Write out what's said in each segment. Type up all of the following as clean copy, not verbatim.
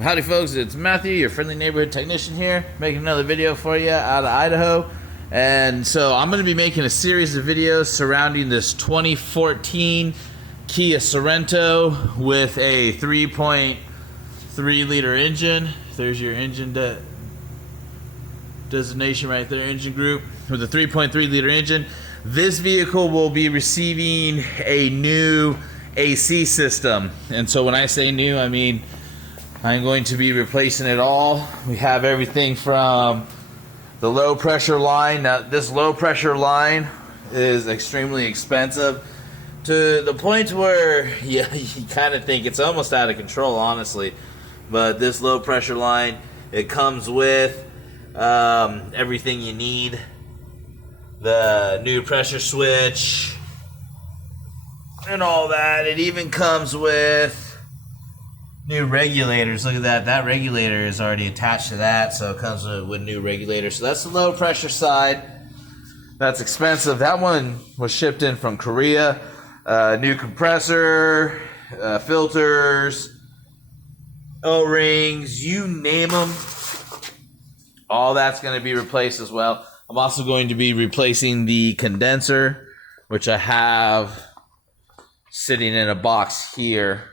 Howdy folks, it's Matthew, your friendly neighborhood technician here, making another video for you out of Idaho. And so I'm going to be making a series of videos surrounding this 2014 Kia Sorento with a 3.3 liter engine. There's your engine designation right there, engine group, with a 3.3 liter engine. This vehicle will be receiving a new AC system. And so when I say new, I mean I'm going to be replacing it all. We have everything from the low pressure line. Now this low pressure line is extremely expensive to the point where you kind of think it's almost out of control, honestly. But this low pressure line, it comes with everything you need. The new pressure switch and all that. It even comes with new regulators. Look at that. That regulator is already attached to that, so it comes with new regulators. So that's the low pressure side. That's expensive. That one was shipped in from Korea. New compressor, filters, O-rings, you name them. All that's going to be replaced as well. I'm also going to be replacing the condenser, which I have sitting in a box here.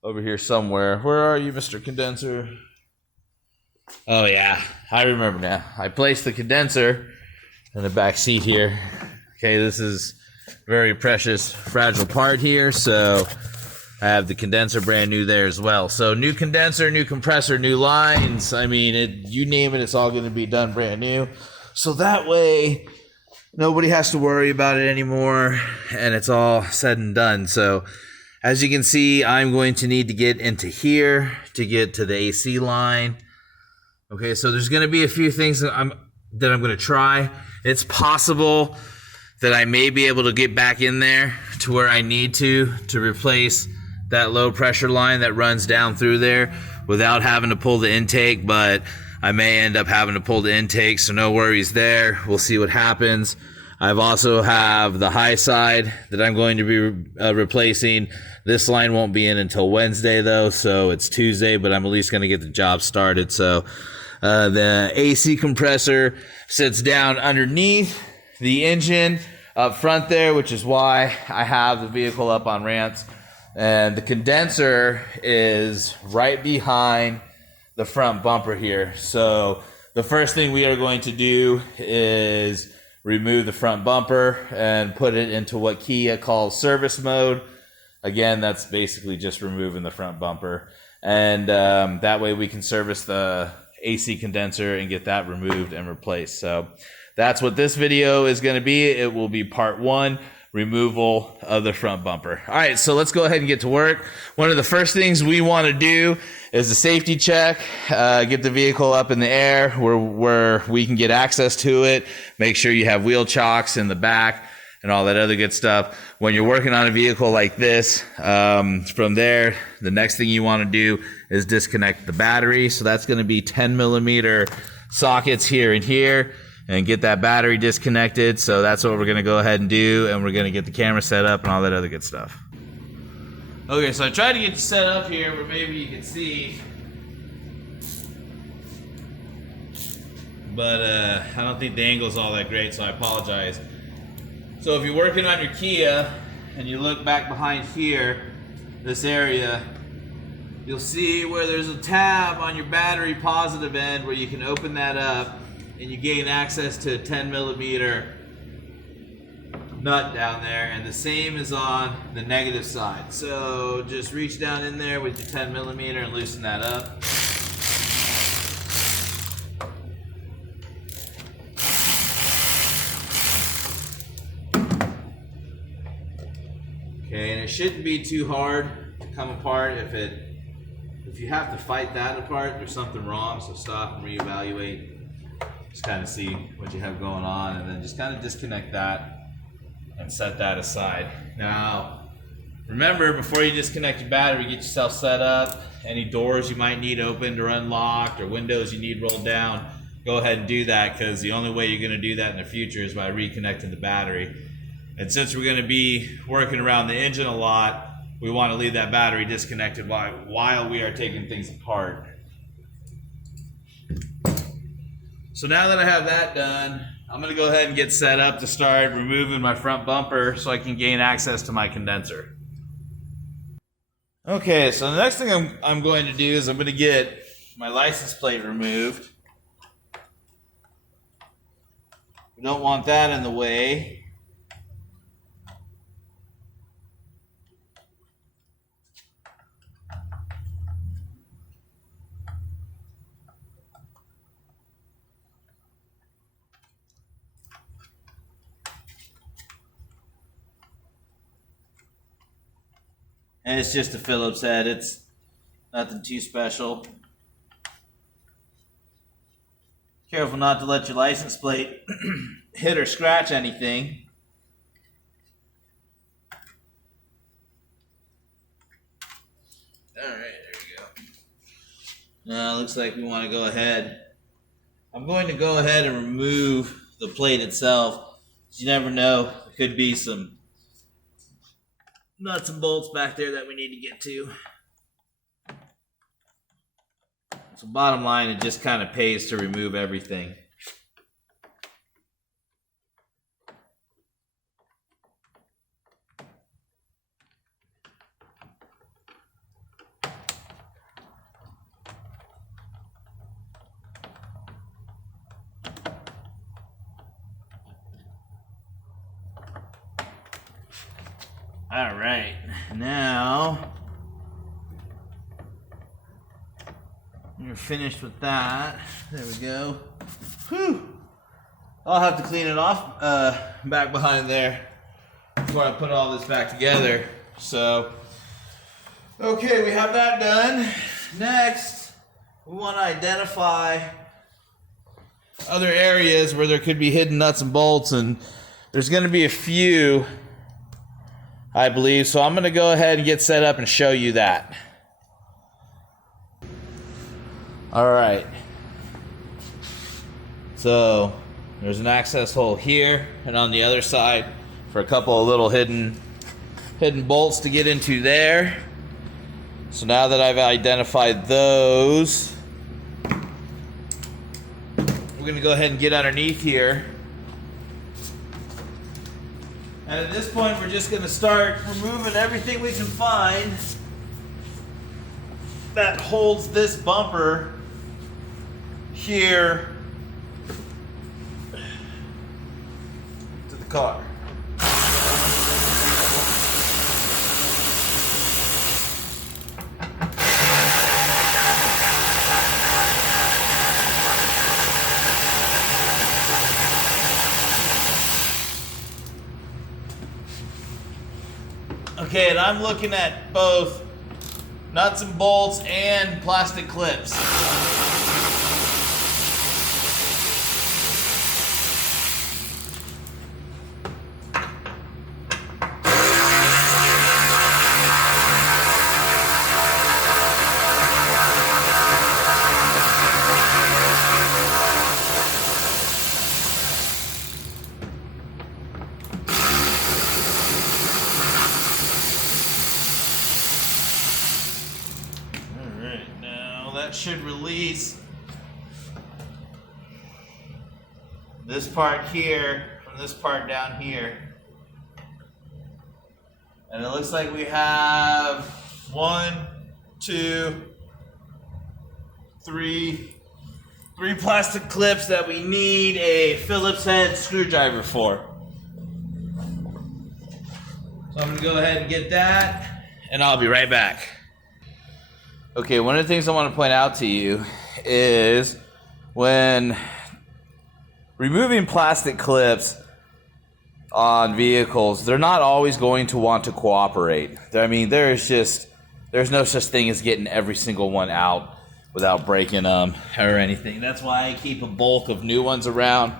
Over here somewhere. Where are you, Mr. Condenser? Oh yeah, I remember now. I placed the condenser in the back seat here. Okay, this is very precious, fragile part here, so I have the condenser brand new there as well. So new condenser, new compressor, new lines. I mean, you name it, it's all going to be done brand new. So that way, nobody has to worry about it anymore, and it's all said and done. So as you can see, I'm going to need to get into here to get to the AC line. Okay, so there's going to be a few things that I'm going to try. It's possible that I may be able to get back in there to where I need to replace that low pressure line that runs down through there without having to pull the intake, but I may end up having to pull the intake, so no worries there. We'll see what happens. I've also have the high side that I'm going to be replacing. This line won't be in until Wednesday though, so it's Tuesday, but I'm at least going to get the job started. So the AC compressor sits down underneath the engine up front there, which is why I have the vehicle up on ramps. And the condenser is right behind the front bumper here. So the first thing we are going to do is remove the front bumper and put it into what Kia calls service mode. Again, that's basically just removing the front bumper. And that way we can service the AC condenser and get that removed and replaced. So that's what this video is going to be. It will be part one, removal of the front bumper. All right, so let's go ahead and get to work. One of the first things we want to do is a safety check, get the vehicle up in the air where we can get access to it. Make sure you have wheel chocks in the back and all that other good stuff. When you're working on a vehicle like this, from there, the next thing you want to do is disconnect the battery. So that's going to be 10 millimeter sockets here and here, and get that battery disconnected. So that's what we're going to go ahead and do, and we're going to get the camera set up and all that other good stuff. Okay, so I tried to get you set up here where maybe you can see, but I don't think the angle's all that great, so I apologize. So if you're working on your Kia and you look back behind here, this area, you'll see where there's a tab on your battery positive end where you can open that up and you gain access to a 10 millimeter nut down there, and the same is on the negative side. So just reach down in there with your 10 millimeter and loosen that up. Okay, and it shouldn't be too hard to come apart. If you have to fight that apart, there's something wrong, so stop and reevaluate. Just kind of see what you have going on, and then just kind of disconnect that and set that aside. Now, remember, before you disconnect your battery, get yourself set up. Any doors you might need opened or unlocked, or windows you need rolled down, go ahead and do that, because the only way you're going to do that in the future is by reconnecting the battery. And since we're going to be working around the engine a lot, we want to leave that battery disconnected while we are taking things apart. So now that I have that done, I'm going to go ahead and get set up to start removing my front bumper so I can gain access to my condenser. Okay, so the next thing I'm going to do is I'm going to get my license plate removed. We don't want that in the way. And it's just a Phillips head. It's nothing too special. Careful not to let your license plate hit or scratch anything. Alright, there we go. Now it looks like we want to go ahead. I'm going to go ahead and remove the plate itself. You never know. There could be some nuts and bolts back there that we need to get to. So bottom line, it just kind of pays to remove everything. All right, now we're finished with that. There we go. Whew. I'll have to clean it off back behind there before I put all this back together. So, okay, we have that done. Next, we want to identify other areas where there could be hidden nuts and bolts, and there's going to be a few, I believe. So I'm going to go ahead and get set up and show you that. All right. So there's an access hole here and on the other side for a couple of little hidden bolts to get into there. So now that I've identified those, we're going to go ahead and get underneath here. And at this point, we're just going to start removing everything we can find that holds this bumper here to the car. Okay, and I'm looking at both nuts and bolts and plastic clips. That should release this part here from this part down here. And it looks like we have 1, 2, 3 plastic clips that we need a Phillips head screwdriver for. So I'm going to go ahead and get that, and I'll be right back. Okay, one of the things I want to point out to you is when removing plastic clips on vehicles, they're not always going to want to cooperate. I mean, there's no such thing as getting every single one out without breaking them or anything. That's why I keep a bulk of new ones around.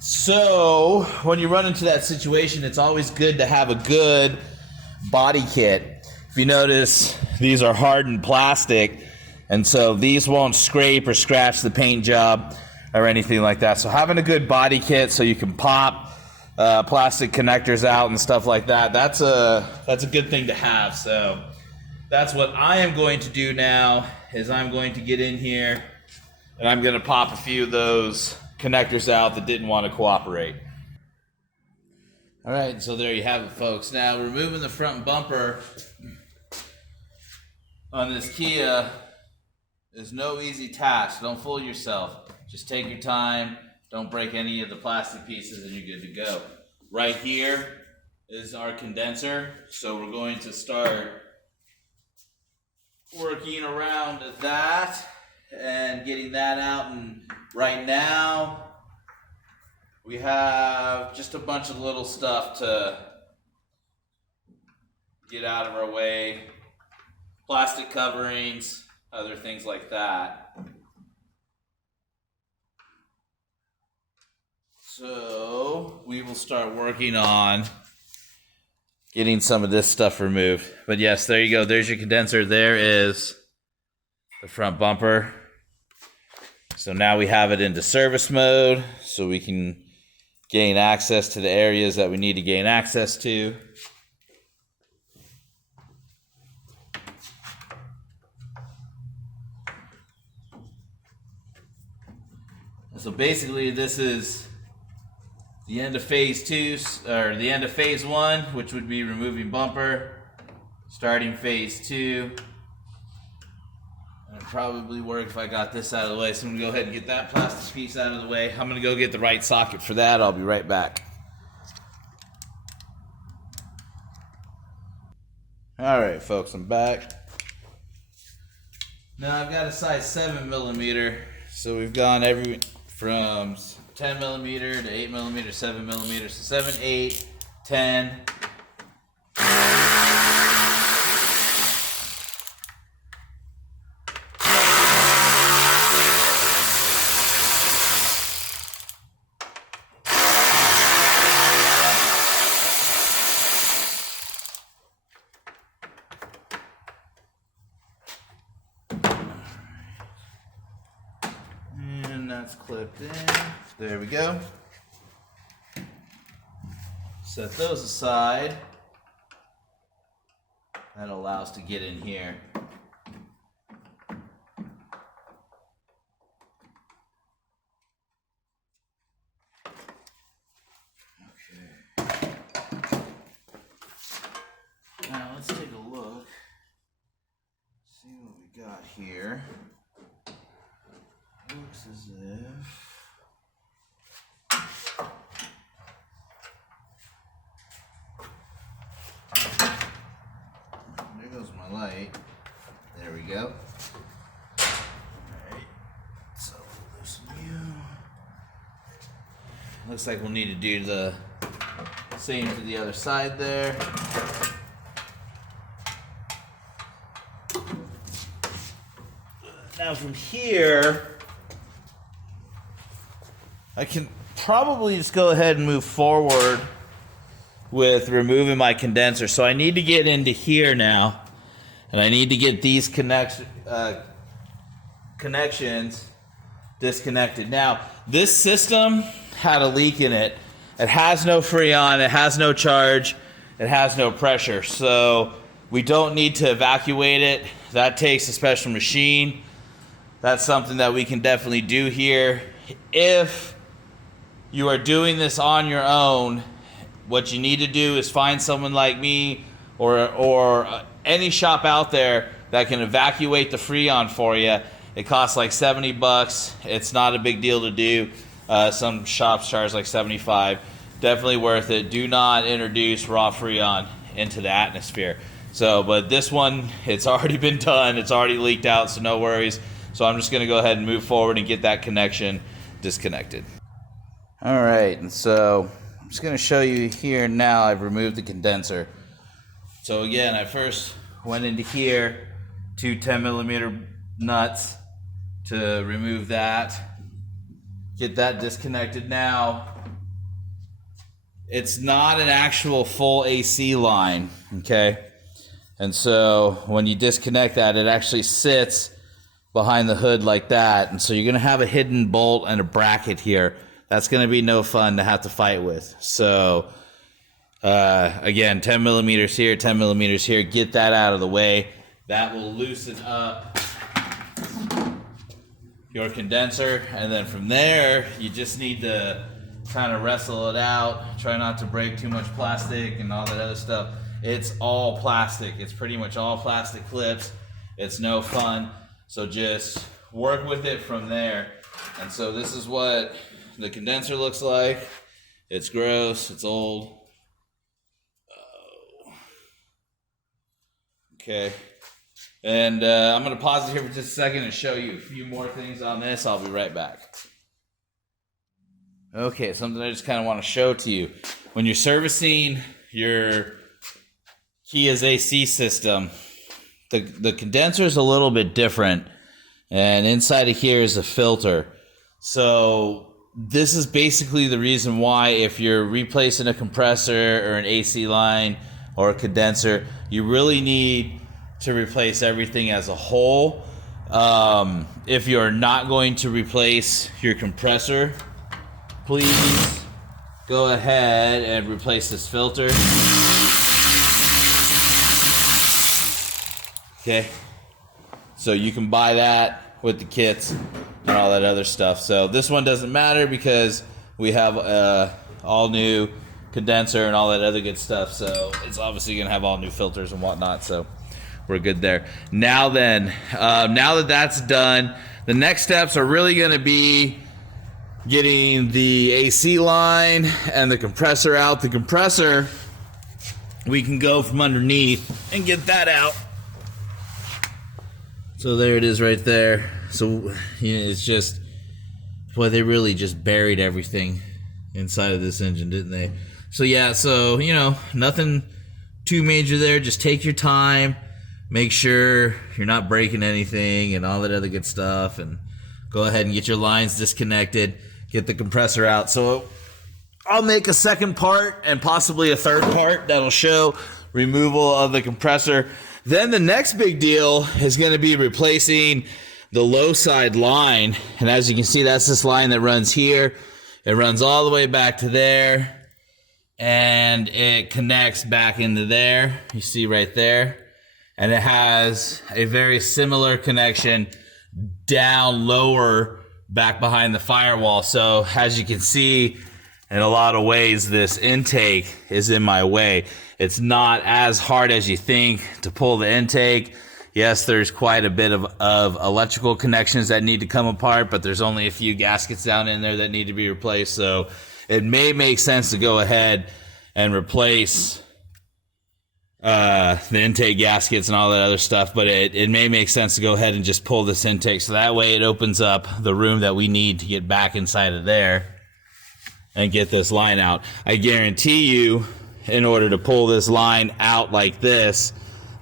So when you run into that situation, it's always good to have a good body kit. If you notice, these are hardened plastic, and so these won't scrape or scratch the paint job or anything like that. So having a good body kit so you can pop plastic connectors out and stuff like that. That's a good thing to have. So that's what I am going to do now, is I'm going to get in here and I'm going to pop a few of those connectors out that didn't want to cooperate. All right, so there you have it, folks. Now, removing the front bumper on this Kia is no easy task. Don't fool yourself. Just take your time. Don't break any of the plastic pieces and you're good to go. Right here is our condenser. So we're going to start working around that and getting that out. And right now we have just a bunch of little stuff to get out of our way. Plastic coverings, other things like that. So we will start working on getting some of this stuff removed. But yes, there you go. There's your condenser. There is the front bumper. So now we have it into service mode, so we can gain access to the areas that we need to gain access to. So basically this is the end of phase 2, or the end of phase 1, which would be removing bumper. Starting phase 2. It'd probably work if I got this out of the way. So I'm gonna go ahead and get that plastic piece out of the way. I'm gonna go get the right socket for that. I'll be right back. All right, folks, I'm back. Now I've got a size 7mm. So we've gone from 10mm to 8mm, 7mm, so 7, 8, 10. And that's clipped in. There we go. Set those aside. That allows to get in here. Okay. Now let's take a look. See what we got here. Looks as if there goes my light. There we go. Alright, so loosen you. Looks like we'll need to do the same to the other side there. Now from here, I can probably just go ahead and move forward with removing my condenser. So I need to get into here now, and I need to get these connections disconnected. Now, this system had a leak in it. It has no freon, it has no charge, it has no pressure. So we don't need to evacuate it. That takes a special machine. That's something that we can definitely do here. If you are doing this on your own, what you need to do is find someone like me or any shop out there that can evacuate the freon for you. It costs like $70. It's not a big deal to do. Some shops charge like $75. Definitely worth it. Do not introduce raw freon into the atmosphere. So, but this one, it's already been done. It's already leaked out, so no worries. So I'm just going to go ahead and move forward and get that connection disconnected. All right, and so I'm just going to show you here now. I've removed the condenser. So again, I first went into here, 2 10mm nuts to remove that. Get that disconnected now. It's not an actual full AC line, okay? And so when you disconnect that, it actually sits behind the hood like that. And so you're going to have a hidden bolt and a bracket here That's going to be no fun to have to fight with. So, again, 10 millimeters here, 10 millimeters here. Get that out of the way. That will loosen up your condenser. And then from there, you just need to kind of wrestle it out. Try not to break too much plastic and all that other stuff. It's all plastic. It's pretty much all plastic clips. It's no fun. So just work with it from there. And so this is what the condenser looks like. It's gross. It's old. Okay. And I'm going to pause it here for just a second and show you a few more things on this. I'll be right back. Okay, something I just kind of want to show to you. When you're servicing your Kia's AC system, the condenser is a little bit different. And inside of here is a filter. So this is basically the reason why if you're replacing a compressor or an AC line or a condenser, you really need to replace everything as a whole. If you're not going to replace your compressor, please go ahead and replace this filter. Okay, so you can buy that with the kits and all that other stuff. So this one doesn't matter because we have all new condenser and all that other good stuff. So it's obviously gonna have all new filters and whatnot. So we're good there. Now then, now that that's done, the next steps are really gonna be getting the AC line and the compressor out. The compressor, we can go from underneath and get that out. So there it is right there. So it's just, boy, they really just buried everything inside of this engine, didn't they? So yeah, so nothing too major there. Just take your time, make sure you're not breaking anything and all that other good stuff, and go ahead and get your lines disconnected, get the compressor out. So I'll make a second part and possibly a third part that'll show removal of the compressor. Then the next big deal is going to be replacing the low side line. And as you can see, that's this line that runs here. It runs all the way back to there. And it connects back into there. You see right there. And it has a very similar connection down lower back behind the firewall. So as you can see, in a lot of ways, this intake is in my way. It's not as hard as you think to pull the intake. Yes, there's quite a bit of electrical connections that need to come apart, but there's only a few gaskets down in there that need to be replaced. So it may make sense to go ahead and replace the intake gaskets and all that other stuff, but it may make sense to go ahead and just pull this intake. So that way it opens up the room that we need to get back inside of there and get this line out. I guarantee you, in order to pull this line out like this,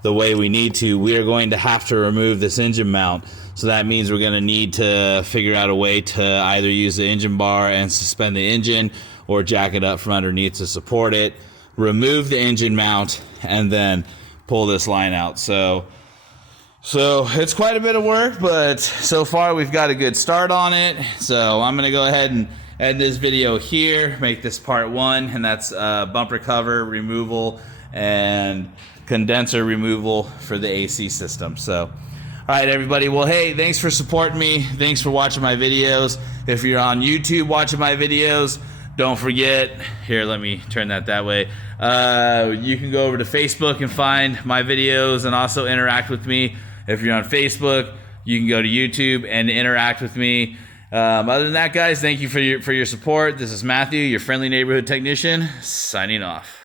the way we need to, we are going to have to remove this engine mount. So that means we're going to need to figure out a way to either use the engine bar and suspend the engine, or jack it up from underneath to support it, remove the engine mount, and then pull this line out. So it's quite a bit of work, but so far we've got a good start on it. So I'm going to go ahead and end this video here, make this part one, and that's bumper cover removal and condenser removal for the AC system. So, all right, everybody. Well, hey, thanks for supporting me. Thanks for watching my videos. If you're on YouTube watching my videos, don't forget, here, let me turn that way. You can go over to Facebook and find my videos and also interact with me. If you're on Facebook, you can go to YouTube and interact with me. Other than that, guys, thank you for your support. This is Matthew, your friendly neighborhood technician, signing off.